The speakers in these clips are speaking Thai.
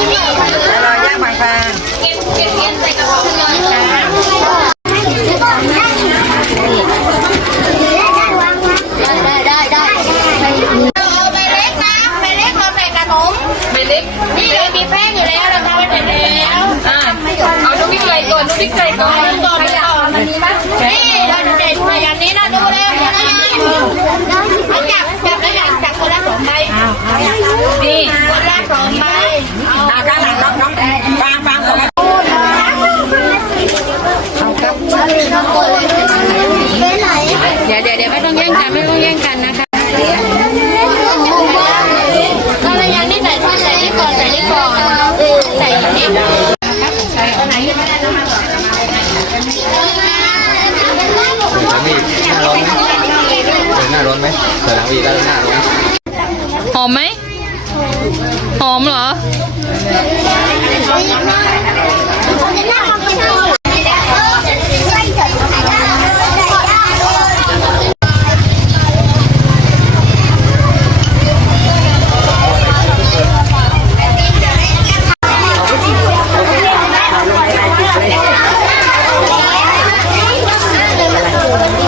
รอย่างบางแฟนได้ได้ได้เอาใบเล็กนะใบเล็กเราใส่ขนมใบเล็กนี่เลยมีแป้งอยู่แล้วเราทำไว้เสร็จแล้วอ่าเอาลูกพริกไก่ก่อนลูกพริกไก่ก่อนก่อนเลยก่อนมันมีมั้ยนี่ด็ดมาอย่างนี้นะดูแล้วนะเอาจับจับแล้วจับจับคนละสองใบ นี่ คนละสองใบเอา อ่าด้านหลังน้องน้องฟางฟางส่งให้ เป็นไหน เดี๋ยวเดี๋ยวเดี๋ยวไม่ต้องแย่งกันไม่ต้อง แย่งกันนะคะก็เลยยังนี่ใส่ท่อนใส่นี่ก่อนใส่นี่ก่อนใส่นี่หน้าร้อนไหมเปิดหน้าร้อนไหมเปิดหลังวีแล้วหน้าร้อนหอมไหมหอมเหรอ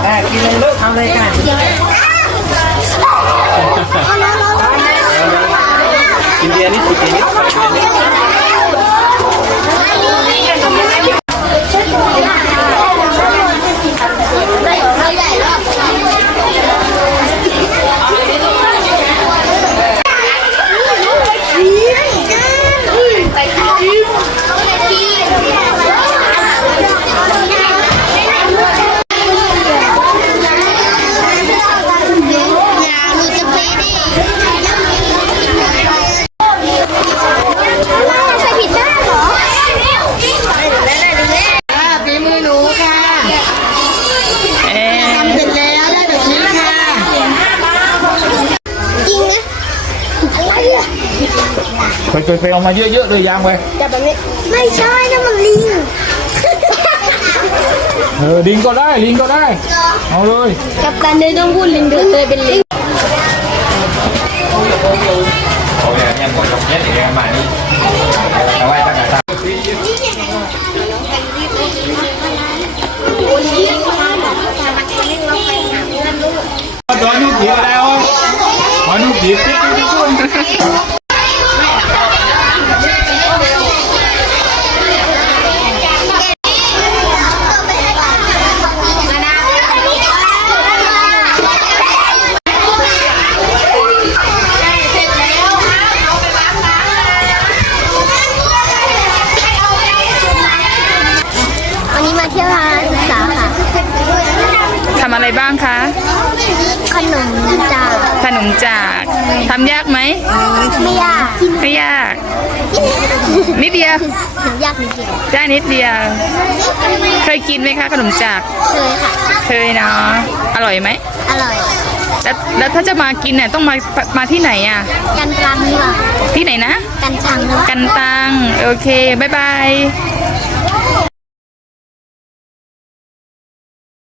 อ่ากินเลยลูกเอาเลยค่ะ อินเดียนี่สุดอินเดีย ฝีมือหนูค่ะ เอ๊ะ เสร็จแล้วได้แบบนี้ค่ะจริงนะอะไรอะ ไปไปไปเอามาเยอะๆเลยยางไปจับแบบนี้ไม่ใช่นะมันลิงเออลิงก็ได้ลิงก็ได้ เอาเลยกับการเลยต้องพูดลิงเดือดเลยเป็นลิงเอาอย่างนี้ก่อนยกเย็ดอย่างนี้มานี่เอาไว้ตั้งแต่ตั้งตอนนู้นผีแล้วตอนนู้นผีติ๊กติ๊กติ๊ก วันนี้มาเที่ยวร้านศึกษาค่ะ ทำอะไรบ้างคะ ขนมจากขนมจากทำยากไหม ไม่ยากไม่ยาก นิดเดียวหนูยากนิดเดียวจ้านิดเดียว เคยกินไหมคะ ขนมจาก เคยค่ะ เคยเนาะ อร่อยไหม อร่อย แล้วแล้วถ้าจะมากินเนี่ยต้องมามาที่ไหนอะ กันตรังดีกว่าที่ไหนนะ กันชังหรือว่ากันตัง โอเค บ๊ายบาย